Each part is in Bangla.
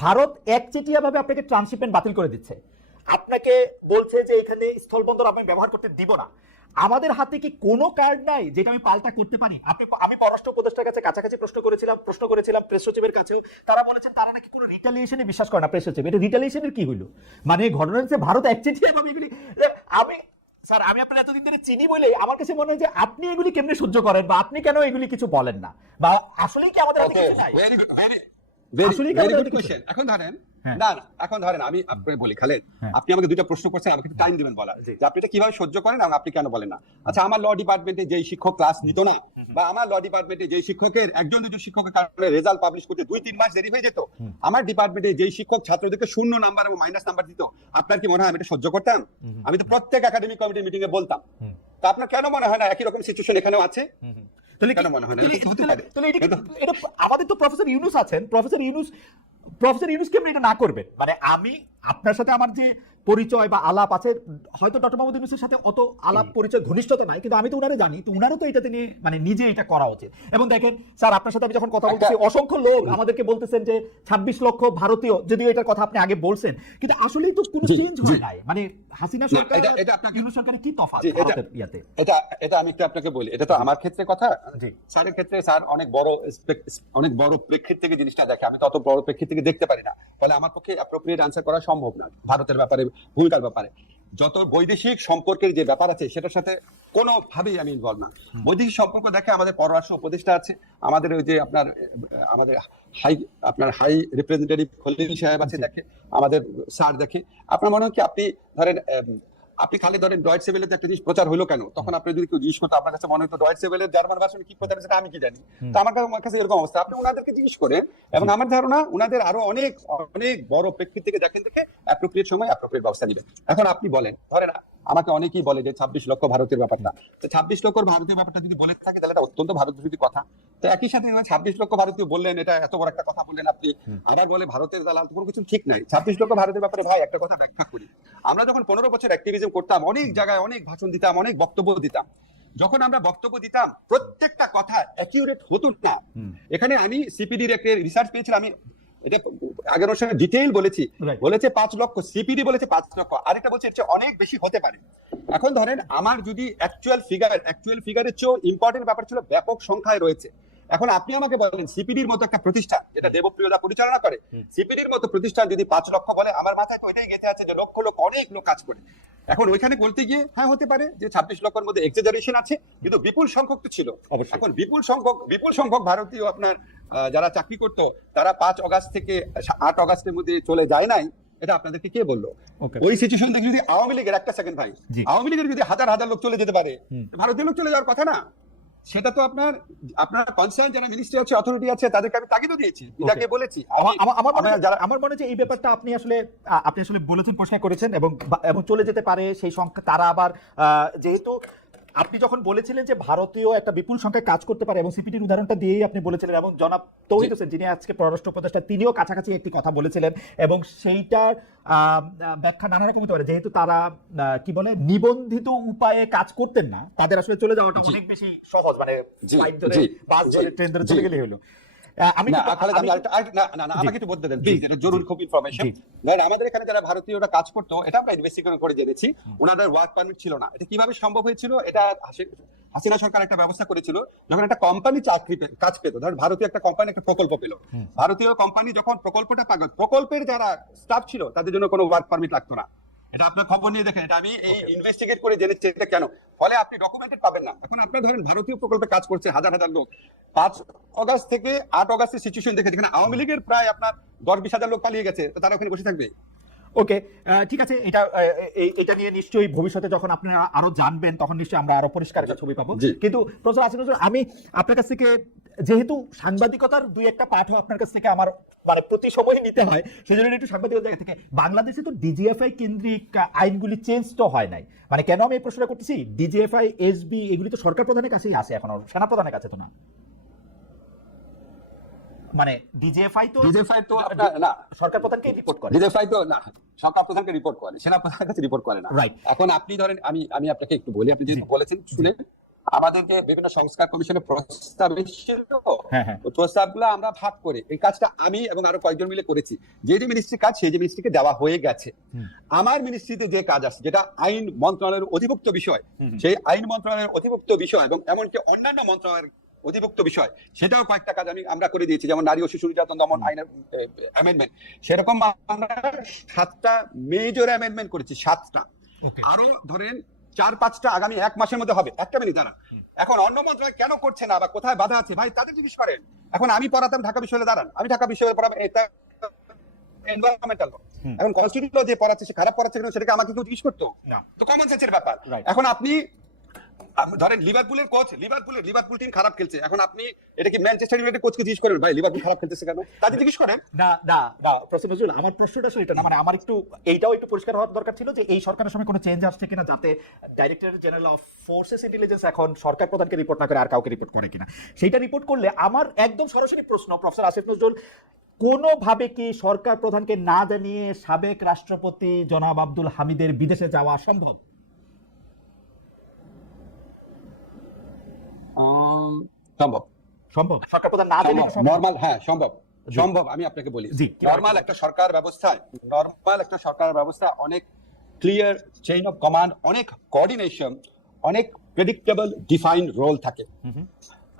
ভারত একচেটিয়া ভাবে আপনাকে ট্রান্সশিপমেন্ট বাতিল করে দিচ্ছে, আপনাকে বলছে যে এখানে স্থলবন্দর আমি ব্যবহার করতে দিব না। আমাদের হাতে কি কোনো কার্ড নাই যেটা আমি পাল্টা করতে পারি? আমি পররাষ্ট্র উপদেষ্টার কাছে কাছাকাছি প্রশ্ন করেছিলাম প্রেস সচিবের কাছেও, তারা বলেছেন তারা নাকি কোনো রিটালিয়েশনে বিশ্বাস করে না। প্রেস সচিব, এটা রিটালিয়েশনের কি হইলো? মানে ঘটনা হচ্ছে ভারত একচেটিয়া ভাবে এগুলি, আমি স্যার আমি আপনার এতদিন ধরে চিনি বলে আমার কাছে মনে হয় যে আপনি এগুলি কেমনে সহ্য করেন, বা আপনি কেন এগুলি কিছু বলেন না, বা আসলেই কি আমাদের হাতে কিছু নাই? এখন ধরেন না এখন ধরেন আমি আপনাকে বলি খালেদ, আপনি আমাকে দুইটা প্রশ্ন করছেন, আমাকে টাইম দিবেন বলা যে আপনি এটা কিভাবে সহ্য করেন এবং আপনি কেন বলেন না। আচ্ছা, আমার ল ডিপার্টমেন্টে যেই শিক্ষক ক্লাস নিত না, বা আমার ল ডিপার্টমেন্টে যেই শিক্ষকের একজন দুজন শিক্ষকের কারণে রেজাল্ট পাবলিশ করতে 2-3 মাস দেরি হয়ে যেত, আমার ডিপার্টমেন্টে যেই শিক্ষক ছাত্রদেরকে 0 নাম্বার এবং মাইনাস নাম্বার দিত, আপনার কি মনে হয় আমি এটা সহ্য করতাম? আমি তো প্রত্যেক একাডেমিক কমিটির মিটিং এ বলতাম। তা আপনার কেন মনে হয় না একই রকম সিচুয়েশন এখানেও আছে? কেন মনে হয় না? এটা আমাদের তো প্রফেসর ইউনুস আছেন, প্রফেসর ইউনুস কেমন এটা না করবে? মানে আমি আপনার সাথে আমার যে পরিচয় বা আলাপ আছে, হয়তো ডক্টর মোহাম্মদ ইউনুসের সাথে অত আলাপ পরিচয় ঘনিষ্ঠতা নাই, কিন্তু আমি তো উনারে জানি, তো উনারও তো এটাতে নিয়ে মানে নিজে এটা করা উচিত। এবং দেখেন স্যার, আপনার সাথে আমি যখন কথা বলছি, অসংখ্য লোক আমাদেরকে বলতেছেন যে 26 লক্ষ ভারতীয়, যদিও এটার কথা আপনি আগে বলছেন, কিন্তু আসলেই তো কোনো চেঞ্জ হয় নাই। মানে হাসিনা সরকার এটা আপনাকে ইউনুস সরকারের কি তফাৎ ইয়াতে? এটা আমি একটু আপনাকে বলি, এটা তো আমার ক্ষেত্রে কথা, স্যারের ক্ষেত্রে স্যার অনেক বড় প্রেক্ষিত থেকে জিনিসটা দেখে, আমি তো অত বড় প্রেক্ষিত থেকে দেখতে পারি না, ফলে আমার পক্ষে অ্যাপ্রোপ্রিয়েট আনসার করা সম্ভব না ভারতের ব্যাপারে, ভূমিকার ব্যাপারে। যত বৈদেশিক সম্পর্কের যে ব্যাপার আছে সেটার সাথে কোনোভাবেই আমি ইনভলভ না। বৈদেশিক সম্পর্ক দেখে আমাদের পররাষ্ট্র উপদেষ্টা আছে, আমাদের ওই যে আমাদের হাই রিপ্রেজেন্টেটিভ খলিল সাহেব আছে, দেখে আমাদের স্যার দেখে। আপনার মনে হয় কি আপনি ধরেন আপনি খালি ধরেন ডয়েটসে ওয়েলেতে একটা জিনিস প্রচার হলো কেন, তখন আপনি যদি কেউ জিজ্ঞেস করতো আপনার কাছে মনে হতো ডয়েটসে ওয়েলের জার্মান ভার্সনে কি প্রচার সেটা আমি কি জানি। তো আমার কাছে এরকম অবস্থা, আপনি ওনাদেরকে জিজ্ঞেস করেন, এবং আমার ধারণা ওনাদের আরো অনেক অনেক বড় প্রেক্ষিত থেকে দেখেন, দেখে অ্যাপ্রোপ্রিয়েট সময় অ্যাপ্রোপ্রিয়েট ব্যবস্থা নেবেন। এখন আপনি বলেন, ধরেন আমাকে অনেকেই বলে যে 26 লক্ষ ভারতের ব্যাপারটা, তো 26 লক্ষ ভারতীয় ব্যাপারটা যদি বলে থাকে তাহলে এটা অত্যন্ত ভারত বিরোধী কথা। তো একই সাথে 26 লক্ষ ভারতীয় বললেন, এটা এত বড় একটা কথা বললেন আপনি, আবার বলে ভারতের দালাল, কোনো কিছু ঠিক নাই। 26 লক্ষ ভারতের ব্যাপারে ভাই একটা কথা ব্যাখ্যা করি, আমরা যখন 15 বছর অ্যাক্টিভিজম করতাম, অনেক জায়গায় অনেক ভাষণ দিতাম, অনেক বক্তব্য দিতাম, যখন আমরা বক্তব্য দিতাম প্রত্যেকটা কথা অ্যাকিউরেট হতো না। এখানে আমি সিপিডির একটা রিসার্চ পেয়েছিলাম, আমি এটা আগের বছর ডিটেইল বলেছি, বলেছে 5 লক্ষ, সিপিডি বলেছে 5 লক্ষ, আর এটা বলছে এটা অনেক বেশি হতে পারে। এখন ধরেন আমার যদি অ্যাকচুয়াল ফিগারের চেয়েও ইম্পর্টেন্ট ব্যাপার ছিল ব্যাপক সংখ্যায় রয়েছে। এখন আপনি আমাকে বলেন সিপিডির মতো একটা প্রতিষ্ঠান যেটা দেবপ্রিয়দা পরিচালনা করে, সিপিডির মতো প্রতিষ্ঠান যদি 5 লক্ষ বলে, আমার মাথায় তো এটাই গেঁথে আছে যে লক্ষ লক্ষ অনেক লোক কাজ করে। এখন ওইখানে বলতে গিয়ে হ্যাঁ হতে পারে যে 26 লক্ষের মধ্যে এক্সাজারেশন আছে, কিন্তু বিপুল সংখ্যক তো ছিল। এখন বিপুল সংখ্যক ভারতীয় আপনার যারা চাকরি করতো, তারা 5 অগাস্ট থেকে 8 অগাস্টের মধ্যে চলে যায় নাই, এটা আপনাদেরকে কে বললো? ওই সিচুয়েশন থেকে যদি আওয়ামী লীগের, একটা সেকেন্ড ভাই, আওয়ামী লীগের যদি হাজার হাজার লোক চলে যেতে পারে, ভারতীয় লোক চলে যাওয়ার কথা না? সেটা তো আপনার কনসার্ন যারা মিনিস্ট্রি আছে, অথরিটি আছে, তাদেরকে আমি তাগিদও দিয়েছি, এটাকে বলেছি। আমার মনে হচ্ছে এই ব্যাপারটা আপনি আসলে বলেছেন, প্রশ্ন করেছেন, এবং চলে যেতে পারে সেই সংখ্যা। তারা আবার যেহেতু আপনি যখন বলেছিলেন যে ভারতীয় একটা বিপুল সংখ্যায় কাজ করতে পারে, এবং সিপিটির উদাহরণটা দিয়েই আপনি বলেছিলেন, এবং জনাব তৌহিদ হোসেন যিনি আজকে পররাষ্ট্র উপদেষ্টা, তিনিও কাছাকাছি একটি কথা বলেছিলেন, এবং সেইটার ব্যাখ্যা নানা রকম হতে পারে। যেহেতু তারা কি বলে নিবন্ধিত উপায়ে কাজ করতেন না, তাদের আসলে চলে যাওয়াটা অনেক বেশি সহজ, মানে ফ্লাইট ধরে, বাস ধরে, ট্রেন ধরে চলে গেলেই হলো। আমাকে একটু বলতে দেন প্লিজ, এটা জরুরি খুব ইনফরমেশন। আমাদের এখানে যারা ভারতীয়রা কাজ করতো, এটা আমরা ইনভেস্টিগেশন করে জেনেছি, ওনাদের ওয়ার্ক পারমিট ছিল না। এটা কিভাবে সম্ভব হয়েছিল? এটা হাসিনা সরকার একটা ব্যবস্থা করেছিল, যখন একটা কোম্পানি কাজ পেত, ধরেন ভারতীয় একটা কোম্পানি একটা প্রকল্প পেল, ভারতীয় কোম্পানি যখন প্রকল্পটা পাবে, প্রকল্পের যারা স্টাফ ছিল তাদের জন্য কোনো ওয়ার্ক পারমিট লাগতো না। এটা আপনার খবর নিয়ে দেখেন, এটা আমি এই ইনভেস্টিগেট করে জেনেছি এটা কেন, ফলে আপনি ডকুমেন্টেড পাবেন না। এখন আপনার ধরেন ভারতীয় প্রকল্পে কাজ করছে হাজার হাজার লোক, 5 অগাস্ট থেকে 8 অগাস্টের সিচুয়েশন দেখে, যেখানে আওয়ামী লীগের প্রায় আপনার 10-20 হাজার লোক পালিয়ে গেছে, তো তারা ওখানে বসে থাকবে? ওকে, ঠিক আছে। এটা নিয়ে নিশ্চয়ই ভবিষ্যতে যখন আপনারা আরো জানবেন, তখন নিশ্চয়ই আমরা আরো পরিষ্কার একটা ছবি পাবো। কিন্তু প্রফেসর আসিফ নজরুল, আমি আপনার কাছ থেকে, যেহেতু সাংবাদিকতার 2-1টা পাঠও আপনার কাছ থেকে আমার মানে প্রতি সময় নিতে হয়, সেজন্য একটু সাংবাদিকতার জায়গা থেকে, বাংলাদেশে তো ডিজিএফআই কেন্দ্রিক আইনগুলি চেঞ্জ তো হয় নাই। মানে কেন আমি এই প্রশ্নটা করতেছি, ডিজিএফআই, এসবি এগুলি তো সরকার প্রধানের কাছেই আসে, এখন সেনা প্রধানের কাছে তো না। মানে ডিজিএফআই তো না, সরকার প্রধানকে রিপোর্ট করে, ডিজিএফআই তো না সরকার প্রধানকে রিপোর্ট করে, সেনা প্রধানের কাছে রিপোর্ট করে না। রাইট। এখন আপনি ধরেন আমি আপনাকে একটু বলি, আপনি যেহেতু বলেছেন শুনে, আমাদেরকে বিভিন্ন সংস্কার কমিশনের প্রস্তাব এসেছিল, হ্যাঁ, হ্যাঁ। ওই প্রস্তাবগুলো আমরা ভাগ করে এই কাজটা আমি এবং আরো কয়েকজন মিলে করেছি। যে যে মিনিস্ট্রির কাজ সেই যে মিনিস্ট্রিকে দেওয়া হয়ে গেছে। আমার মিনিস্ট্রিতে যে কাজ আছে, যেটা আইন মন্ত্রণালয়ের অধিভুক্ত বিষয়, সেই আইন মন্ত্রণালয়ের অধিভুক্ত বিষয় এবং এমনকি অন্যান্য মন্ত্রণালয়ের অধিভুক্ত বিষয়, সেটাও কয়েকটা কাজ আমরা করে দিয়েছি, যেমন নারী ও শিশু নির্যাতন দমন আইনের অ্যামেন্ডমেন্ট। সেরকম আমরা 7টা মেজর অ্যামেন্ডমেন্ট করেছি, 7টা। আরো ধরেন 4-5টা আগামী 1 মাসের মধ্যে হবে। একটা মিনিট দাঁড়ান। এখন অন্য মন্ত্রণালয় কেন করছে না বা কোথায় বাধা আছে, ভাই তাদের জিজ্ঞেস করেন। এখন আমি পড়াতাম ঢাকা বিশ্ববিদ্যালয়ে, দাঁড়ান, আমি ঢাকা বিশ্ববিদ্যালয়ে পড়াবো, এটা এনভায়রনমেন্টাল। এখন কনস্টিটিউশন যে পড়াচ্ছে সে খারাপ পড়াচ্ছে কিনা সেটাকে আমাকে কেউ জিজ্ঞেস করতো না, তো কমন সেন্সের ব্যাপার। এখন আপনি ধরেন লিভারপুলের কোচ, লিভারপুল টিম খারাপ খেলছে, এখন আপনি এটা কি ম্যানচেস্টার ইউনাইটেড কোচকে জিজ্ঞেস করেন ভাই লিভারপুল খারাপ খেলতেছে কেন, তাদের জিজ্ঞেস করেন? না না না, প্রফেসর নজরুল, আমার প্রশ্নটা আসলে এটা না, মানে আমার একটু এইটাও একটু পরিষ্কার হওয়ার দরকার ছিল যে এই সরকারের সময় কোনো চেঞ্জ আসছে কিনা, যাতে director general of forces intelligence এখন সরকার প্রধানকে রিপোর্ট না করে আর কাউকে রিপোর্ট করে কিনা। সেইটা রিপোর্ট করলে আমার একদম সরাসরি প্রশ্ন, প্রফেসর আসিফ নজরুল, কোনোভাবে কি সরকার প্রধানকে না জানিয়ে সাবেক রাষ্ট্রপতি জনাব আব্দুল হামিদের বিদেশে যাওয়া সম্ভব? সম্ভব। সম্ভব, সরকার প্রধান না জানিয়ে নরমাল, হ্যাঁ সম্ভব, সম্ভব। আমি আপনাকে বলি, নরমাল একটা সরকার ব্যবস্থা অনেক ক্লিয়ার চেইন অফ কমান্ড, অনেক কোঅর্ডিনেশন, অনেক প্রেডিক্টেবল ডিফাইন্ড রোল থাকে।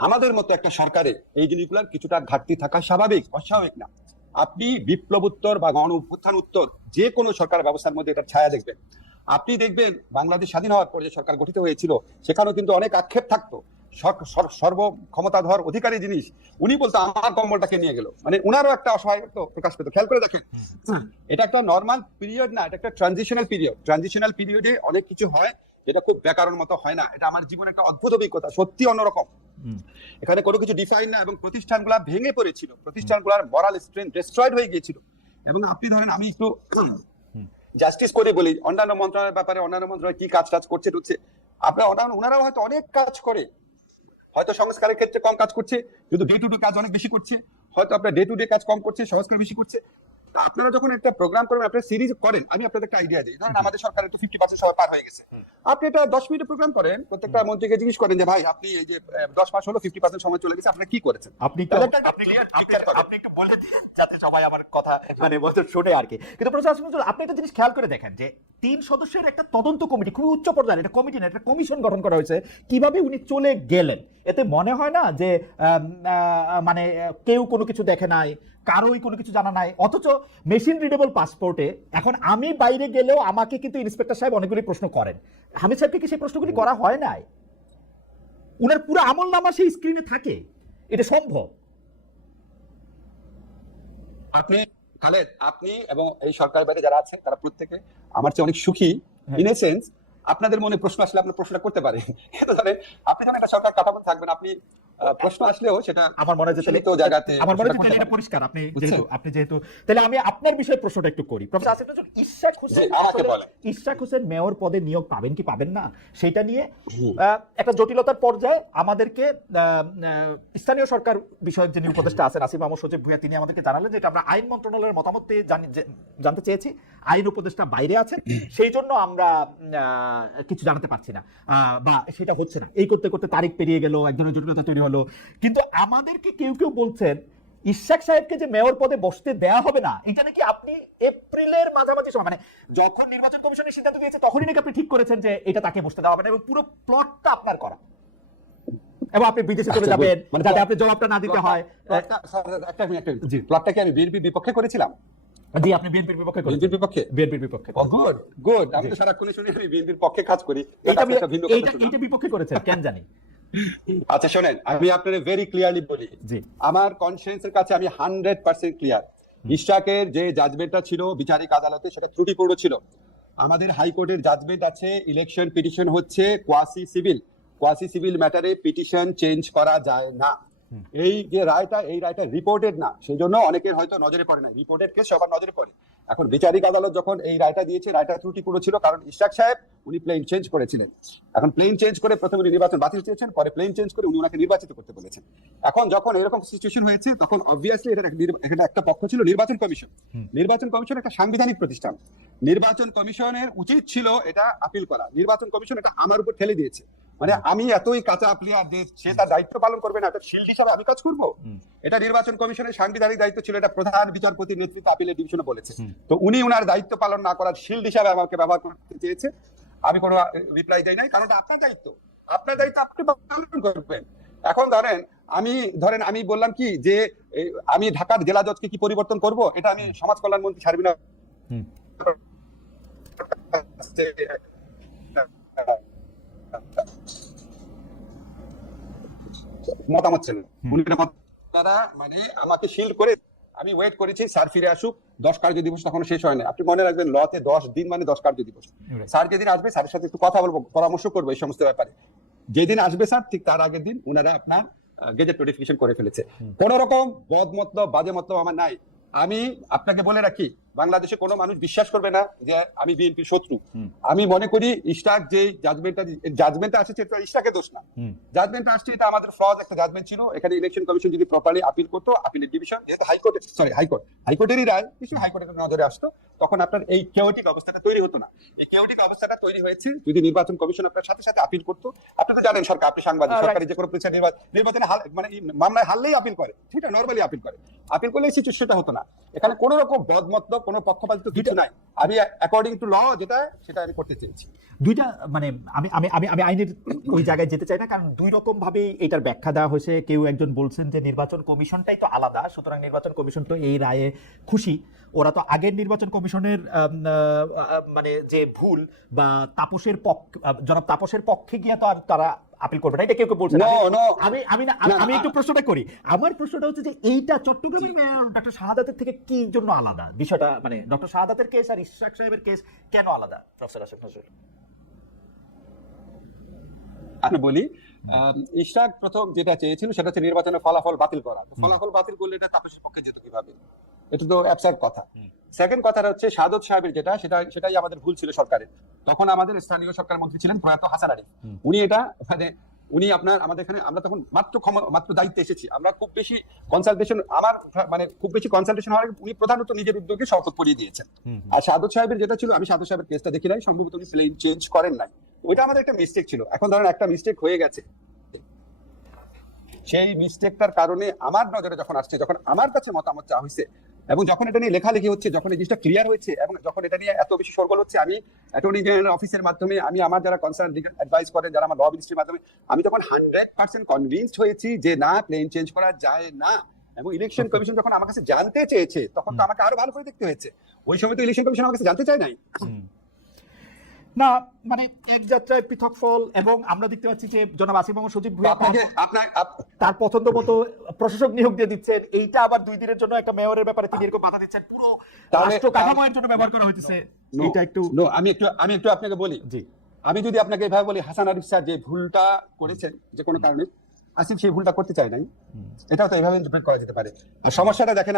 আমাদের মতো একটা সরকারে এই জিনিসগুলোর কিছুটা ঘাটতি থাকা স্বাভাবিক, অস্বাভাবিক না। আপনি বিপ্লবোত্তর বা গণ অভ্যুত্থান উত্তর যে কোনো সরকার ব্যবস্থার মধ্যে এটার ছায়া দেখবেন। আপনি দেখবেন বাংলাদেশ স্বাধীন হওয়ার পর যে সরকার গঠিত হয়েছিল সেখানেও কিন্তু অনেক আক্ষেপ থাকতো। সর্ব ক্ষমতাধর অধিকারী জিনিস উনি বলতো আমার কম্বলটাকে নিয়ে গেল, মানে উনারও একটা অসহায়ত্ব প্রকাশ পেত। খেয়াল করে দেখেন, এটা একটা নর্মাল পিরিয়ড না, এটা একটা ট্রানজিশনাল পিরিয়ড। ট্রানজিশনাল পিরিয়ডে অনেক কিছু হয় যেটা খুব বেকারের মতো হয় না। এটা আমার জীবনে একটা অদ্ভুত অভিজ্ঞতা, সত্যি অন্যরকম। এখানে কোনো কিছু ডিফাইন না এবং প্রতিষ্ঠানগুলা ভেঙে পড়েছিল, প্রতিষ্ঠানগুলোর মরাল স্ট্রেংথ ডিস্ট্রয়েড হয়ে গিয়েছিল। এবং আপনি ধরেন, আমি একটু জাস্টিস করে বলি, অন্যান্য মন্ত্রণালয়ের ব্যাপারে অন্যান্য মন্ত্রণালয় কি কাজ করছে টুকছে, আপনার ওনারাও হয়তো অনেক কাজ করে, হয়তো সংস্কারের ক্ষেত্রে কম কাজ করছে, কিন্তু ডে টু ডে কাজ অনেক বেশি করছে। হয়তো আপনার ডে টু ডে কাজ কম করছে, সংস্কার বেশি করছে। আপনারা যখন একটা প্রোগ্রাম করবেন, আপনারা সিরিজ করেন, আমি আপনাদের একটা আইডিয়া দিই। ধরেন আমাদের সরকারের তো 50% সময় পার হয়ে গেছে, আপনি এটা 10 মিনিটের প্রোগ্রাম করেন, প্রত্যেকটা মন্ত্রীকে জিজ্ঞেস করেন যে ভাই আপনি এই যে 10 মাস হলো 50% সময় চলে গেছে, আপনারা কি করেছেন? আপনি একটু বলে দিন যাতে সবাই আমার কথা মানে শুনে আর কি। কিন্তু প্রফেসর আসিফ নজরুল, আপনি একটা জিনিস খেয়াল করে দেখেন যে 3 সদস্যের একটা তদন্ত কমিটি, খুবই উচ্চ পর্যায়ের একটা কমিটি না, একটা কমিশন গঠন করা হয়েছে, কিভাবে উনি চলে গেলেন। এতে মনে হয় না যে মানে কেউ কোনো কিছু দেখে নাই, কারোই কোনো কিছু জানা নাই, অথচ মেশিন রিডেবল পাসপোর্টে এখন আমি বাইরে গেলেও আমাকে কিন্তু ইন্সপেক্টর সাহেব অনেকগুলি প্রশ্ন করেন। হামিদ সাহেবকে কি সেই প্রশ্নগুলি করা হয় নাই? উনার পুরো আমল নামা সেই স্ক্রিনে থাকে, এটা সম্ভব? আপনি এবং এই সরকার বাইরে যারা আছেন তারা প্রত্যেকে আমার চেয়ে অনেক সুখী। ইন এ সেন্স, আপনাদের মনে প্রশ্ন আসলে আপনি প্রশ্নটা করতে পারেন, কিন্তু ধরেন আপনি যখন একটা সরকার কাঠামো থাকবেন, আপনি প্রশ্ন আসলেও সেটা আমার মনে হয় যে জায়গাতে আমার মনে হয় এটা পরিষ্কার। আপনি যেহেতু তাহলে আমি আপনার বিষয়ে প্রশ্নটা একটু করি। প্রফেসর আসিফ নজরুল, ইশরাক হোসেন মেয়র পদে নিয়োগ পাবেন কি পাবেন না সেটা নিয়ে একটা জটিলতার পর্যায়ে আমাদেরকে স্থানীয় সরকার বিষয়ক যিনি উপদেষ্টা আছেন আসিফ মাহমুদ সচিব ভূঁইয়া, তিনি আমাদেরকে জানালেন যে আমরা আইন মন্ত্রণালয়ের মতামত জানতে চেয়েছি, আইন উপদেষ্টা বাইরে আছেন, সেই জন্য আমরা কিছু জানাতে পারছি না বা সেটা হচ্ছে না। এই করতে করতে তারিখ পেরিয়ে গেল, এক ধরনের জটিলতা তৈরি হলো। কিন্তু আমাদেরকে কেউ কেউ বলছেন ইশরাক সাহেবকে যে মেয়র পদে বসতে দেয়া হবে না, এটা নাকি আপনি এপ্রিলের মাঝামাঝি সময়, মানে যখন নির্বাচন কমিশনের সিদ্ধান্ত দিয়েছে তখনই নাকি আপনি ঠিক করেছেন যে এটা তাকে বসতে দেওয়া হবে না, এবং পুরো প্লটটা আপনার করা, এবং আপনি বিদেশে চলে যাবেন যাতে আপনি জবাবটা না দিতে হয়। প্লটটা কি আমি বিএনপির বিপক্ষে করেছিলাম? জি, আপনি বিএনপির বিপক্ষে করেছেন। বিএনপির বিপক্ষে। গুড। আমি তো সারাক্ষণ শুনি আমি বিএনপির পক্ষে কাজ করি। এইটা বিপক্ষে করেছেন কেন জানি। আচ্ছা শোনেন, আমি আপনাদের ভেরি ক্লিয়ারলি বলি, আমার কনসিয়েন্সের কাছে আমি 100% ক্লিয়ার। ইশরাকের যে জাজমেন্টটা ছিল বিচারিক আদালতে, সেটা ত্রুটিপূর্ণ ছিল। আমাদের হাইকোর্টের জাজমেন্ট আছে, ইলেকশন পিটিশন হচ্ছে কোয়াসি সিভিল ম্যাটারে পিটিশন চেঞ্জ করা যায় না। এই যে রায়টা, এই রায়টা রিপোর্টেড না, সেই জন্য অনেকের হয়তো নজরে পড়ে না। রিপোর্টেড কেস সবার নজরে পড়ে। এখন বিচারিক আদালত যখন এই রায়টা দিয়েছে, রায়টা ত্রুটিপূর্ণ ছিল, কারণ ইশরাক সাহেব উনি প্লেন চেঞ্জ করেছিলেন। এখন প্লেন চেঞ্জ করে প্রথমে উনি নির্বাচন বাতিল চেয়েছেন, পরে প্লেন চেঞ্জ করে উনি ওনাকে নির্বাচিত করতে বলেছেন। এখন যখন এরকম সিচুয়েশন হয়েছে, তখন অবভিয়াসলি এখানে একটা পক্ষ ছিল নির্বাচন কমিশন। নির্বাচন কমিশন একটা সাংবিধানিক প্রতিষ্ঠান। নির্বাচন কমিশনের উচিত ছিল এটা আপিল করা। নির্বাচন কমিশন এটা আমার উপর ঠেলে দিয়েছে। মানে আমি এতই কাঁচা প্লেয়ার যে সে তার দায়িত্ব পালন করবে না, শিল্ড হিসাবে আমি কাজ করব? এটা নির্বাচন কমিশনের সাংবিধানিক দায়িত্ব ছিল, এটা প্রধান বিচারপতির নেতৃত্বে আপিলের ডিভিশনে বলেছে। তো উনি ওনার দায়িত্ব পালন না করার শিল্ড হিসাবে আমাকে ব্যবহার করতে চেয়েছে। আমি কোনো রিপ্লাই দেই নাই, কারণ এটা আপনার দায়িত্ব, আপনার দায়িত্ব আপনি পালন করবেন। এখন আমি বললাম কি যে আমি ঢাকার জেলা জজকে কি পরিবর্তন করব, এটা আমি সমাজ কল্যাণ মন্ত্রী শারমিনা মতামত ছিল। তারা মানে আমাকে শিল্ড করে আমি ওয়েট করেছি স্যার ফিরে আসুক, 10 কার্য দিবস তখন শেষ হয় না। আপনি মনে রাখবেন লতে 10 দিন মানে 10 কার্য দিবস। স্যার যেদিন আসবে স্যারের সাথে একটু কথা বলবো, পরামর্শ করবো এই সমস্ত ব্যাপারে। যেদিন আসবে স্যার ঠিক তার আগের দিন উনারা আপনার গেজেট নোটিফিকেশন করে ফেলেছে। কোন রকম বদ মতলব বাজে মতলব আমার নাই। আমি আপনাকে বলে রাখি, বাংলাদেশে কোনো মানুষ বিশ্বাস করবে না যে আমি বিএনপির শত্রু। আমি মনে করি ইশতাক যে জাজমেন্টটা আসছে এটা ইশতাকের দোষ না, জাজমেন্টটা আসছে এটা আমাদের ফ্লজ একটা জাজমেন্ট ছিল। এখানে ইলেকশন কমিশন যদি প্রপারলি আপিল করতো, আপিলের ডিভিশন যেহেতু হাইকোর্টেরই রায়, কিছু হাইকোর্টের নজরে আসতো, তখন আপনার এই কেওটিক অবস্থাটা তৈরি হতো না। এই কেওটিক অবস্থাটা তৈরি হয়েছে যদি নির্বাচন কমিশন আপনার সাথে সাথে আপিল করতো। আপনি তো জানেন সরকার, আপনি সাংবাদিক, সরকারি যে কোনো নির্বাচনে মানে মামলায় হারলেই আপিল করে, সেটা নরমালি আপিল করে, আপিল করলে সিচুয়েশনটা হতো না। এখানে কোন রকম বদমতলব কোনো পক্ষপাতিত্ব কিছু নাই। আমি অ্যাকর্ডিং টু ল যেটা সেটা আমি করতে চেয়েছি। দুইটা মানে আমি আমি আমি আমি আইনের ওই জায়গায় যেতে চাই না, কারণ দুই রকম ভাবে এটার ব্যাখ্যা দেওয়া হয়েছে। কেউ একজন বলছেন যে নির্বাচন কমিশনটাই তো আলাদা, সুতরাং নির্বাচন কমিশন তো এই রায়ে খুশি, ওরা তো আগের নির্বাচন কমিশনের মানে যে ভুল বা জনাব তাপসের পক্ষে গিয়ে তো আর তারা আপিল করবে না, এটা কেউ কেউ বলছে। আমি একটু প্রশ্নটা করি। আমার প্রশ্নটা হচ্ছে যে এইটা চট্টগ্রামের মেয়র ডক্টর শাহাদাতের থেকে কি জন্য আলাদা বিষয়টা, মানে ডক্টর শাহাদাতের কেস আর ইশরাক সাহেবের কেস কেন আলাদা? প্রফেসর আশরাফ নজরুল আমি বলি, ইশরাক প্রথম যেটা চেয়েছিল সেটা হচ্ছে নির্বাচনের ফলাফল বাতিল করা। ফলাফল বাতিল করলে এটা তাপসের পক্ষে যেত কিভাবে? এটা তো অ্যাবসার্ড কথা। সেকেন্ড কথাটা হচ্ছে শাহাদত সাহেবের যেটা, সেটাই আমাদের ভুল ছিল সরকারের। তখন আমাদের স্থানীয় সরকার মন্ত্রী ছিলেন প্রয়াত হাসান আরিফ। উনি আপনার আমাদের এখানে, আমরা তখন মাত্র দায়িত্বে এসেছি, আমরা খুব বেশি কনসালটেশন হওয়ার আগে উনি প্রধানত নিজের উদ্যোগে শপথ পড়িয়ে দিয়েছেন। আর শাহাদত সাহেবের যেটা ছিল, আমি শাহাদত সাহেবের কেসটা দেখি নাই, সম্ভবত উনি প্লেন চেঞ্জ করেন নাই, ওইটা আমাদের একটা মিস্টেক ছিল। এখন ধরেন একটা মিস্টেক হয়ে গেছে, সেই মিস্টেকটার কারণে আমার নজরে যখন আসছে, যখন আমার কাছে মতামত চাওয়া হয়েছে, এবং যখন এটা নিয়ে লেখালেখি হচ্ছে, যখন এই জিনিসটা ক্লিয়ার হয়েছে, এবং যখন এটা নিয়ে এত বেশি শোরগোল হচ্ছে, আমি অ্যাটর্নি জেনারেল অফিসের মাধ্যমে, আমি আমার যারা কনসার্ন লিগ্যাল অ্যাডভাইস করেন, যারা আমার ল মিনিস্ট্রির মাধ্যমে, আমি তখন 100% কনভিন্সড হয়েছি যে না, প্লেন চেঞ্জ করা যায় না। এবং ইলেকশন কমিশন যখন আমার কাছে জানতে চেয়েছে, তখন তো আমাকে আরো ভালো করে দেখতে হয়েছে। ওই সময় তো ইলেকশন কমিশন আমার কাছে জানতে চায় নাই না, মানে এক যাত্রায় পৃথক ফল। এবং আমরা দেখতে পাচ্ছি যে জনাব আসিফ মোহাম্মদ সজীব ভুঁইয়া তার পছন্দ মতো প্রশাসক নিয়োগ দিয়ে দিচ্ছেন। এইটা আবার 2 দিনের জন্য একটা মেয়রের ব্যাপারে তিনি এরকম বাধা দিচ্ছেন, পুরো রাষ্ট্র কাঠামোর জন্য ব্যবহার করা হইতেছে। এটা একটু আমি একটু আপনাকে বলি, জি, আমি যদি আপনাকে এভাবে বলি, হাসান আরিফ স্যার যে ভুলটা করেছেন যে কোনো কারণে, আসিফ সেই ভুলটা করতে চায় নাই, এটাও তো এইভাবে ইন্টারপ্রেট করা যেতে পারে। আর সমস্যাটা দেখেন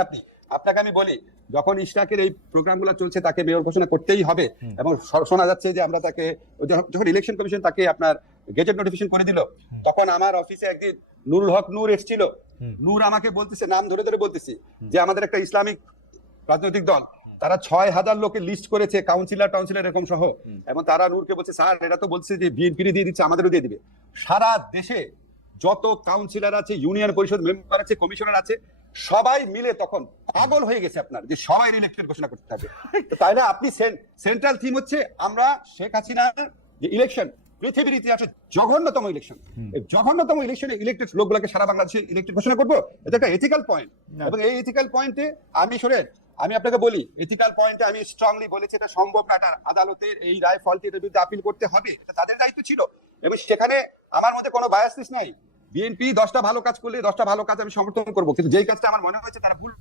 আপনাকে আমি বলি, যখন ইশরাকের এই প্রোগ্রামগুলো চলছে, তাকে মেয়র ঘোষণা করতেই হবে। এবং শোনা যাচ্ছে যে আমরা তাকে, যখন ইলেকশন কমিশন তাকে আপনার গেজেট নোটিফিকেশন করে দিল, তখন আমার অফিসে একদিন নুরুল হক নূর এসেছিল। নূর আমাকে বলতেছে, নাম ধরে ধরে বলতেছি, যে আমাদের একটা ইসলামিক রাজনৈতিক দল, তারা 6000 লোকের লিস্ট করেছে, কাউন্সিলর এরকম সহ, এবং তারা নূরকে বলছে, স্যার এটা তো বলছে যে বিএনপি দিয়ে দিচ্ছে, আমাদেরও দিয়ে দিবে। সারা দেশে যত কাউন্সিলর আছে, ইউনিয়ন পরিষদ মেম্বার আছে, কমিশনার আছে, সবাই মিলে তখন পাগল হয়ে গেছে আপনার, যে সবাই ইলেকটেড ঘোষণা করতে হবে। তাই না? আপনি সেন্ট্রাল থিম হচ্ছে আমরা শেখ হাসিনার যে ইলেকশন, পৃথিবীর ইতিহাসে জঘন্যতম ইলেকশন, এই জঘন্যতম ইলেকশনে ইলেকটেড লোকগুলোকে সারা বাংলাদেশে ইলেকটেড ঘোষণা করবো, এটা একটা এথিক্যাল পয়েন্ট। এবং এই এথিক্যাল পয়েন্টে আমি আপনাকে বলি, এথিক্যাল পয়েন্টে আমি স্ট্রংলি বলেছি এটা সম্ভব না, এটা আদালতের এই রায় ফলটি এর বিরুদ্ধে আপিল করতে হবে, এটা তাদের দায়িত্ব ছিল। এবং সেখানে আমার মধ্যে কোনো বায়াসনেস নাই। বিএনপি 10টা ভালো কাজ করলে 10টা ভালো কাজ আমি সমর্থন করবো, কিন্তু যেই কাজটা আমার মনে হয়েছে তারা ভুল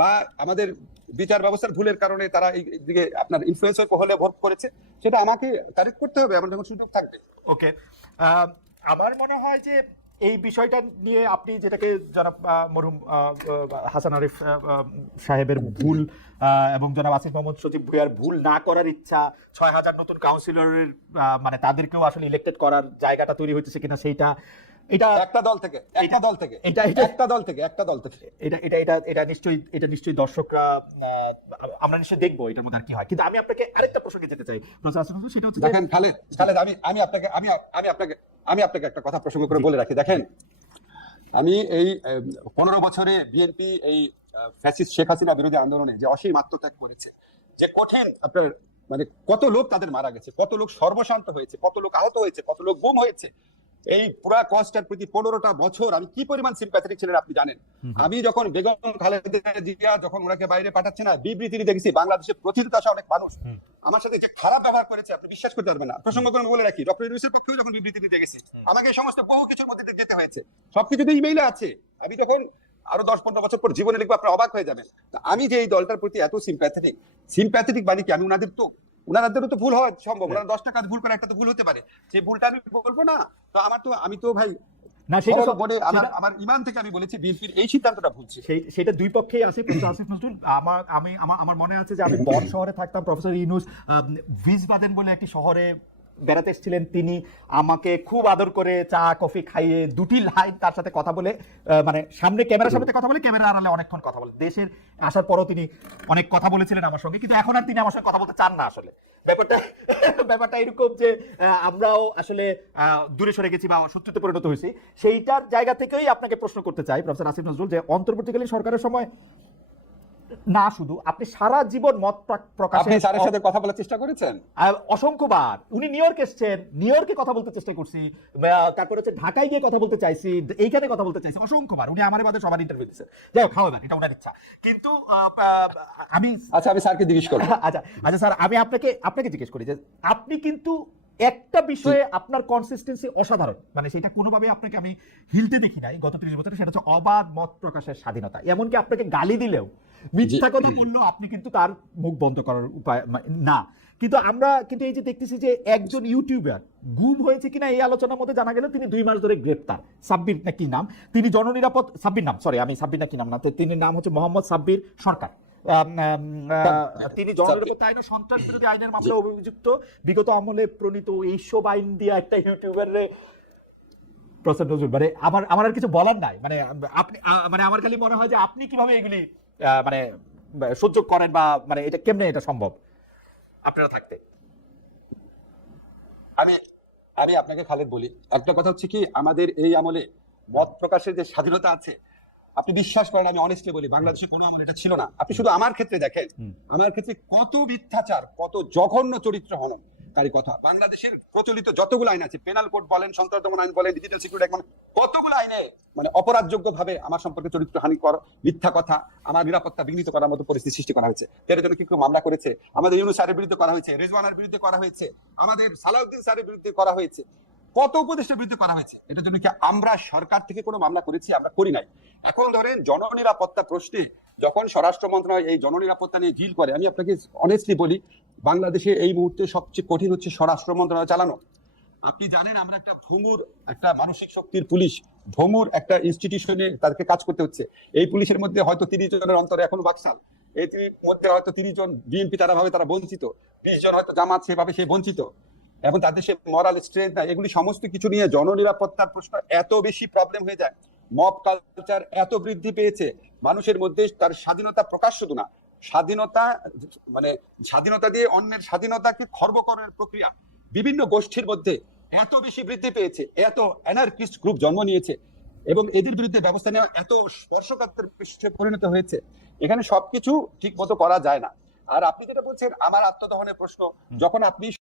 বা আমাদের বিচার ব্যবস্থার ভুলের কারণে তারা এই দিকে আপনার ইনফ্লুয়েন্স হলে ভোট করেছে, সেটা আমাকে কারেক্ট করতে হবে, আমার যখন সুযোগ থাকবে। ওকে, আমার মনে হয় যে এই বিষয়টা নিয়ে আপনি যেটাকে জনাব মরহুম হাসান আরিফ সাহেবের ভুল এবং জনাব আসিফ মোহাম্মদ সজীব ভুঁইয়ার ভুল না করার ইচ্ছা, 6000 নতুন কাউন্সিলরের মানে তাদেরকেও আসলে ইলেক্টেড করার জায়গাটা তৈরি হইতেছে কিনা সেইটা, এটা একটা দল থেকে একটা দল থেকে এটা একটা দল থেকে এটা নিশ্চয়ই দর্শকরা আমরা নিশ্চয়ই দেখবো এটার মধ্যে আর কি হয়। কিন্তু আমি আপনাকে আরেকটা প্রসঙ্গে যেতে চাই প্রফেসর আসিফ নজরুল, সেটা হচ্ছে দেখেন খালেদ, আমি আপনাকে একটা কথা প্রসঙ্গ করে বলে রাখি। দেখেন, আমি এই 15 বছরে বিএনপি এই ফ্যাসিস্ট শেখ হাসিনা বিরোধী আন্দোলনে যে অসীম আত্মত্যাগ করেছে, যে কঠিন আপনার মানে কত লোক তাদের মারা গেছে, কত লোক সর্বশান্ত হয়েছে, কত লোক আহত হয়েছে, কত লোক গুম হয়েছে, এই পুরা কষ্টের প্রতি 15টা বছর আমি কি পরিমাণ সিম্প্যাথেটিক ছিলেন আপনি জানেন। আমি যখন বেগম খালেদা জিয়া যখন ওনাকে বাইরে পাঠাচ্ছে না, বিবৃতি দেখেছি বাংলাদেশের প্রতিনিধি আসা অনেক মানুষ আমার সাথে যে খারাপ ব্যবহার করেছে আপনি বিশ্বাস করতে পারবেন না। প্রসঙ্গ করে বলে রাখি, ডক্টর ইউনূসের পক্ষেও যখন বিবৃতি দিতে গেছে আমাকে এই সমস্ত বহু কিছুর মধ্যে দিয়ে যেতে হয়েছে, সবকিছুতে ইমেইলে আছে। আমি যখন আরো 10-15 বছর পর জীবনে লিখবো আপনি অবাক হয়ে যাবেন। আমি যে এই দলটার প্রতি এত সিম্প্যাথেটিক মানে কি, আমি ওনাদেরও তো ভুল হওয়া সম্ভব, ওনারা 10টা কাজ ভুল করে একটা তো ভুল হতে পারে, সেই ভুলটা আমি বলবো না। তো আমি তো ভাই না, সেটা বলে আমার ইমান থেকে আমি বলেছি বিএনপির এই সিদ্ধান্তটা ভুল ছিল। সেটা দুই পক্ষেই আছে প্রফেসর আসিফ নজরুল। আমার মনে আছে যে আমি বন শহরে থাকতাম, প্রফেসর ইউনূস ভিসবাদেন বলে একটি শহরে বেড়াতে এসেছিলেন, তিনি আমাকে খুব আদর করে চা কফি খাইয়ে দুটি লাইন তার সাথে কথা বলে, মানে সামনে ক্যামেরার সামনে কথা বলে, ক্যামেরা আড়ালে অনেকক্ষণ কথা বলে, দেশের আসার পরও তিনি অনেক কথা বলেছিলেন আমার সঙ্গে, কিন্তু এখন আর তিনি আমার সঙ্গে কথা বলতে চান না। আসলে ব্যাপারটা এরকম যে আমরাও আসলে দূরে সরে গেছি বা শত্রুতে পরিণত হয়েছি। সেইটার জায়গা থেকেই আপনাকে প্রশ্ন করতে চাই প্রফেসর আসিফ নজরুল, যে অন্তর্বর্তীকালীন সরকারের সময় না শুধু আপনি সারা জীবন মত প্রকাশে আপনি স্যারের সাথে কথা বলার চেষ্টা করেছেন অসংখ্যবার। উনি নিউ ইয়র্ক এসেছেন, নিউ ইয়র্কে কথা বলতে চেষ্টা করছি, তারপর হচ্ছে ঢাকায় গিয়ে কথা বলতে চাইছি, এইখানে কথা বলতে চাইছি অসংখ্যবার। উনি আমার বাদে সবার ইন্টারভিউ দিচ্ছেন, যাই হোক খাওয়াবেন, এটা ওনার ইচ্ছা। কিন্তু আমি স্যারকে জিজ্ঞেস করব। আচ্ছা স্যার, আমি আপনাকে জিজ্ঞেস করি যে আপনি কিন্তু একটা বিষয়ে আপনার কনসিস্টেন্সি অসাধারণ, মানে সেটা কোনোভাবে আপনাকে আমি হিলতে দেখি নাই গত 30 বছরে, সেটা হচ্ছে অবাধ মত প্রকাশের স্বাধীনতা। এমনকি আপনাকে গালি দিলেও, মিথ্যা কথা বললেও আপনি কিন্তু তার মুখ বন্ধ করার উপায় না। কিন্তু আমরা কিন্তু এই যে দেখতেছি যে একজন ইউটিউবার গুম হয়েছে কিনা এই আলোচনার মধ্যে জানা গেল তিনি 2 মাস ধরে গ্রেপ্তার। সাব্বির না কি নাম, তিনি জননিরাপদ সাব্বির নাম, সরি আমি সাব্বির না কি নাম না, তিনি নাম হচ্ছে মোহাম্মদ সাব্বির সরকার। তিনি জননিরাপত্তা আইন ও সন্ত্রাস বিরোধী আইনের মামলায় অভিযুক্ত। বিগত আমলে প্রণীত এইসব আইন দিয়ে একটা ইউটিউবারে প্রফেসর নজরুল, মানে আমার আর কিছু বলার নাই। মানে আপনি মানে আমার খালি মনে হয় যে আপনি কিভাবে এগুলি মানে সহ্য করেন, বা মানে এটা কেমনে এটা সম্ভব আপনারা থাকতে। আমি আপনাকে খালেদ বলি, একটা কথা হচ্ছে কি, আমাদের এই আমলে মত প্রকাশের যে স্বাধীনতা আছে, আপনি বিশ্বাস করেন আমি অনেস্টলি বলি বাংলাদেশে কোনো আমলে এটা ছিল না। আপনি শুধু আমার ক্ষেত্রে দেখেন, আমার ক্ষেত্রে কত মিথ্যাচার, কত জঘন্য চরিত্র হননকারী কথা বাংলাদেশের প্রচলিত যতগুলো আইন আছে, পেনাল কোড বলেন, সন্ত্রাস দমন আইন বলেন, ডিজিটাল সিকিউরিটি অ্যাক্ট, কতগুলো আইনে মানে অপরাধযোগ্য ভাবে আমার সম্পর্কে চরিত্রহানি করা, মিথ্যা কথা, আমার নিরাপত্তা বিঘ্নিত করার মতো পরিস্থিতি সৃষ্টি করা হয়েছে। এর জন্য কি কেউ মামলা করেছে? আমাদের ইউনূস স্যারের বিরুদ্ধে করা হয়েছে, রেজওয়ানার বিরুদ্ধে করা হয়েছে, আমাদের সালাউদ্দিন স্যারের বিরুদ্ধে করা হয়েছে, কত উপদেষ্টার বিরুদ্ধে করা হয়েছে। এটার জন্য কি আমরা সরকার থেকে কোনো মামলা করেছি? আমরা করি নাই। এখন ধরেন জননিরাপত্তা প্রশ্নে যখন স্বরাষ্ট্র মন্ত্রণালয় এই জননিরাপত্তা নিয়ে ডিল করে, আমি আপনাকে অনেস্টলি বলি বাংলাদেশে এই মুহূর্তে সবচেয়ে কঠিন হচ্ছে স্বরাষ্ট্র মন্ত্রণালয় চালানো। আপনি জানেন আমরা একটা মানসিক শক্তির পুলিশ, ভমুর একটা ইনস্টিটিউশনে তাদেরকে কাজ করতে হচ্ছে। এই পুলিশের মধ্যে হয়তো 30 জনের অন্তরে এখনো বাকশাল, এই মধ্যে হয়তো 30 জন বিএনপি তারা বঞ্চিত, 20 জন হয়তো জামাত সেভাবে সে বঞ্চিত, এবং তাদের সে মরাল স্ট্রেংথ নাই। এগুলি সমস্ত কিছু নিয়ে জননিরাপত্তার প্রশ্ন এত বেশি প্রবলেম হয়ে যায়, মব কালচার এত বৃদ্ধি পেয়েছে, মানুষের মধ্যে তার স্বাধীনতা প্রকাশ শুধু না, স্বাধীনতা দিয়ে অন্যের স্বাধীনতাকে খর্ব করার প্রক্রিয়া বিভিন্ন গোষ্ঠীর মধ্যে এত বেশি বৃদ্ধি পেয়েছে, এত অ্যানার্কিস্ট গ্রুপ জন্ম নিয়েছে, এবং এদের বিরুদ্ধে ব্যবস্থা নেওয়া এত স্পর্শকাতর বিষয়ে পরিণত হয়েছে। এখানে সবকিছু ঠিক মতো করা যায় না। আর আপনি যেটা বলছেন আমার আত্মদহনের প্রশ্ন, যখন আপনি